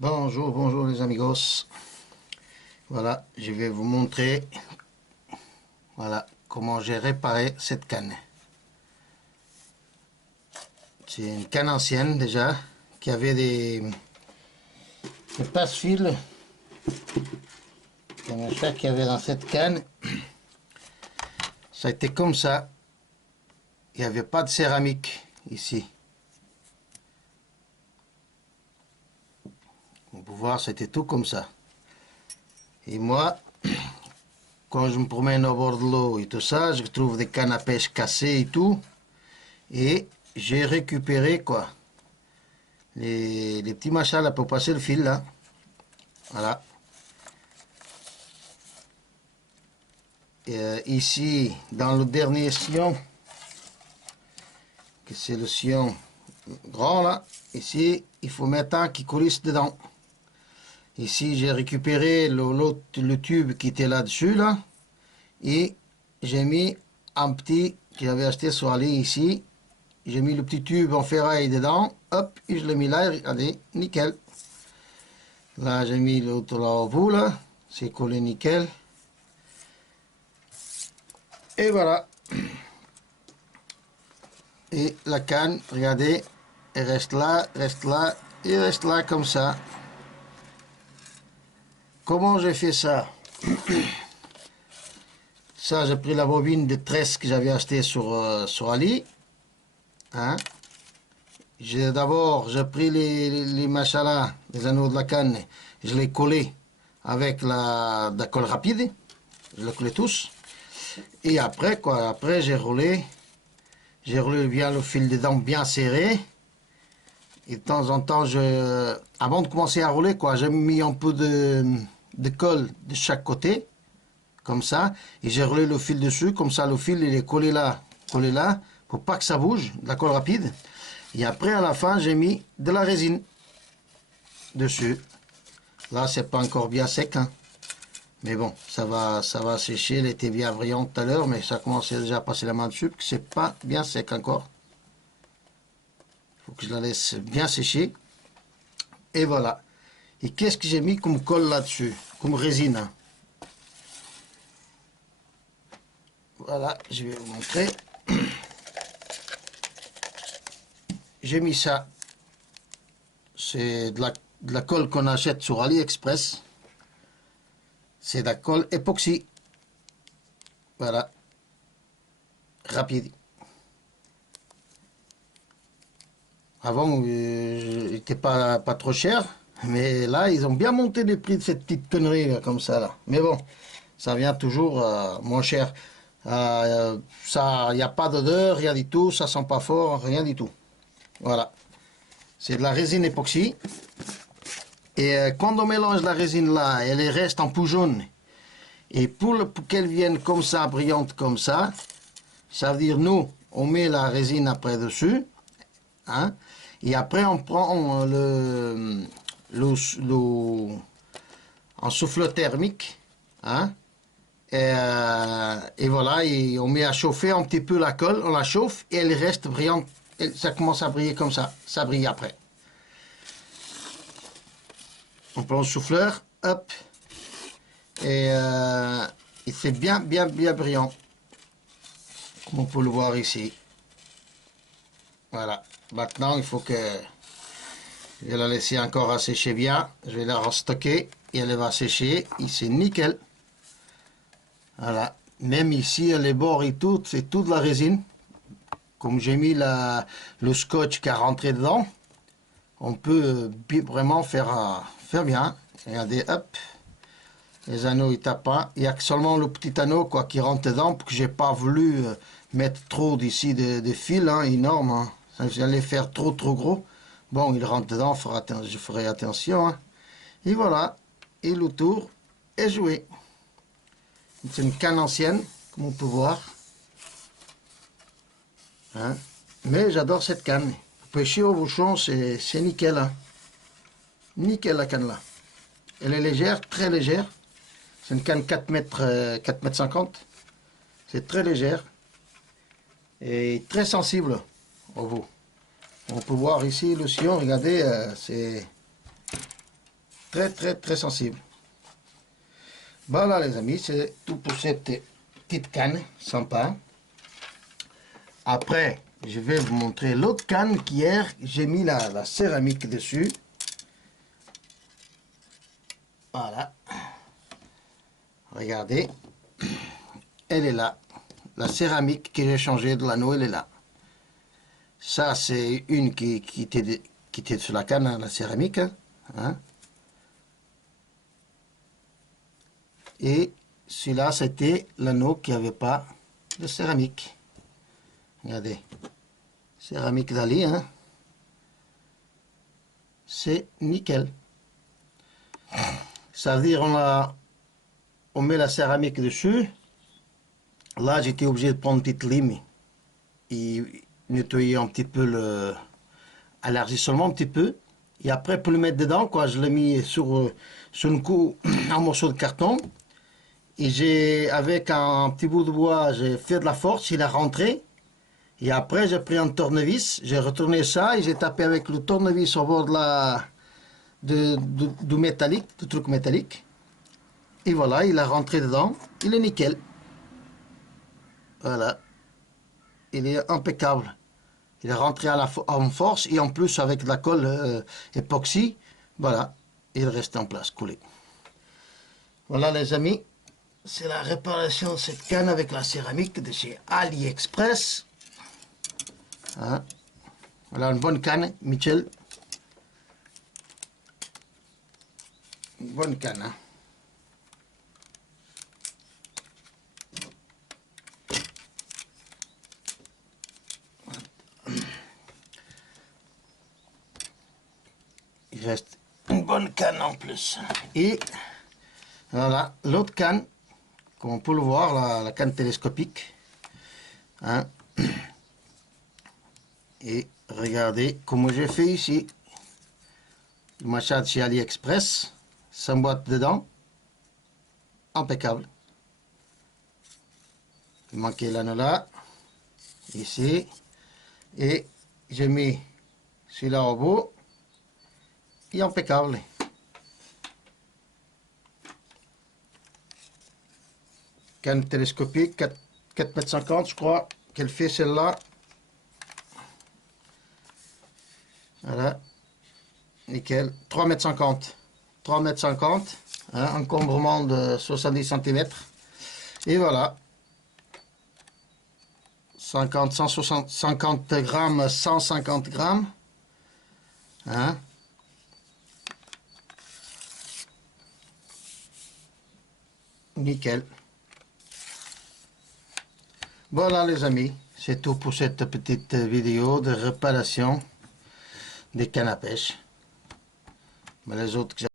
Bonjour, bonjour les amigos. Voilà, je vais vous montrer voilà comment j'ai réparé cette canne. C'est une canne ancienne déjà qui avait des passe-fils comme ça qu'il y avait dans cette canne. Ça a été comme ça. Il n'y avait pas de céramique ici. On peut voir, c'était tout comme ça. Et moi, quand je me promène au bord de l'eau et tout ça, je trouve des cannes à pêche cassées et tout. Et j'ai récupéré quoi, les petits machins là pour passer le fil là. Voilà. Et ici, dans le dernier sillon, que c'est le sillon grand là, ici, il faut mettre un qui coulisse dedans. Ici, j'ai récupéré le tube qui était là-dessus là, et j'ai mis un petit que j'avais acheté sur Ali ici. J'ai mis le petit tube en ferraille dedans, hop, et je l'ai mis là, regardez, nickel. Là, j'ai mis l'autre là au bout là, c'est collé nickel. Et voilà. Et la canne, regardez, elle reste là, et reste là comme ça. Comment j'ai fait ça? Ça, j'ai pris la bobine de tresse que j'avais acheté sur Ali. Hein? D'abord, j'ai pris les machins là, les anneaux de la canne, je les collé avec de la colle rapide. Je les collé tous. Et après, quoi, après j'ai roulé bien le fil dedans bien serré. Et de temps en temps, avant de commencer à rouler, quoi, j'ai mis un peu de colle de chaque côté, comme ça, et j'ai roulé le fil dessus, comme ça le fil il est collé là, pour pas que ça bouge, de la colle rapide. Et après, à la fin, j'ai mis de la résine dessus. Là, c'est pas encore bien sec, hein. Mais bon, ça va sécher. Elle était bien brillante tout à l'heure, mais ça commence déjà à passer la main dessus, parce que c'est pas bien sec encore. Il faut que je la laisse bien sécher. Et voilà. Et qu'est-ce que j'ai mis comme colle là-dessus, comme résine? Voilà, je vais vous montrer. J'ai mis ça. C'est de la colle qu'on achète sur AliExpress. C'est de la colle époxy. Voilà. Rapide. Avant, il n'était pas trop cher. Mais là, ils ont bien monté les prix de cette petite connerie là, comme ça. Là. Mais bon, ça vient toujours moins cher. Ça, il n'y a pas d'odeur, rien du tout. Ça sent pas fort, rien du tout. Voilà. C'est de la résine époxy. Et quand on mélange la résine là, elle reste en peau jaune. Et pour qu'elle vienne comme ça, brillante comme ça veut dire nous, on met la résine après dessus. Hein, et après on prend en souffle thermique. Hein, et voilà, et on met à chauffer un petit peu la colle, on la chauffe et elle reste brillante. Ça commence à briller comme ça brille après. On prend le souffleur, hop, et c'est bien brillant, comme on peut le voir ici. Voilà, maintenant il faut que je vais la laisser encore à sécher bien, je vais la restocker et elle va sécher, et c'est nickel. Voilà, même ici les bords et tout, c'est tout de la résine. Comme j'ai mis le scotch qui a rentré dedans, on peut vraiment faire bien. Regardez, hop, les anneaux ils tapent pas. Il y a seulement le petit anneau quoi qui rentre dedans, parce que j'ai pas voulu mettre trop d'ici de fils hein, énormes. Hein. J'allais faire trop gros. Bon, il rentre dedans, je ferai attention. Hein. Et voilà, et le tour est joué. C'est une canne ancienne, comme on peut voir. Hein. Mais j'adore cette canne. Pour pêcher au bouchon, c'est nickel. Hein. Nickel la canne là. Elle est légère, très légère. C'est une canne 4 mètres, 4 mètres 50. C'est très légère. Et très sensible au bout. On peut voir ici le sillon, regardez, très sensible. Voilà les amis, c'est tout pour cette petite canne sympa. Après, je vais vous montrer l'autre canne qu'hier, j'ai mis la céramique dessus. Voilà. Regardez. Elle est là. La céramique que j'ai changée de l'anneau, elle est là. Ça, c'est une qui était sur la canne, hein, la céramique. Hein. Et celui-là, c'était l'anneau qui n'avait pas de céramique. Regardez. Céramique d'Ali, hein. C'est nickel. Ça veut dire on met la céramique dessus. Là, j'étais obligé de prendre une petite lime et nettoyer un petit peu élargir seulement un petit peu. Et après, pour le mettre dedans, quoi, je l'ai mis sur une coup, un morceau de carton. Et avec un petit bout de bois, j'ai fait de la force, il est rentré. Et après, j'ai pris un tournevis, j'ai retourné ça et j'ai tapé avec le tournevis au bord du métallique, du truc métallique. Et voilà, il est rentré dedans, il est nickel. Voilà, il est impeccable. Il est rentré en force et en plus avec de la colle époxy, voilà, il reste en place, coulé. Voilà les amis, c'est la réparation de cette canne avec la céramique de chez AliExpress. Hein? Voilà une bonne canne, Mitchell. Une bonne canne. Hein? Il reste une bonne canne en plus. Et voilà l'autre canne, comme on peut le voir, la canne télescopique. Hein? Et regardez comment j'ai fait ici. Le machin de chez AliExpress, s'emboîte dedans. Impeccable. Il manquait l'anneau là, ici. Et j'ai mis celui-là au bout. Et impeccable. Canne télescopique, 4,50 m je crois qu'elle fait celle-là. Voilà. Nickel. 3,50 m. 3,50 m. Hein, encombrement de 70 cm. Et voilà. 50 grammes, 150 grammes. Hein. Nickel. Voilà les amis, c'est tout pour cette petite vidéo de réparation des cannes à pêche. Mais les autres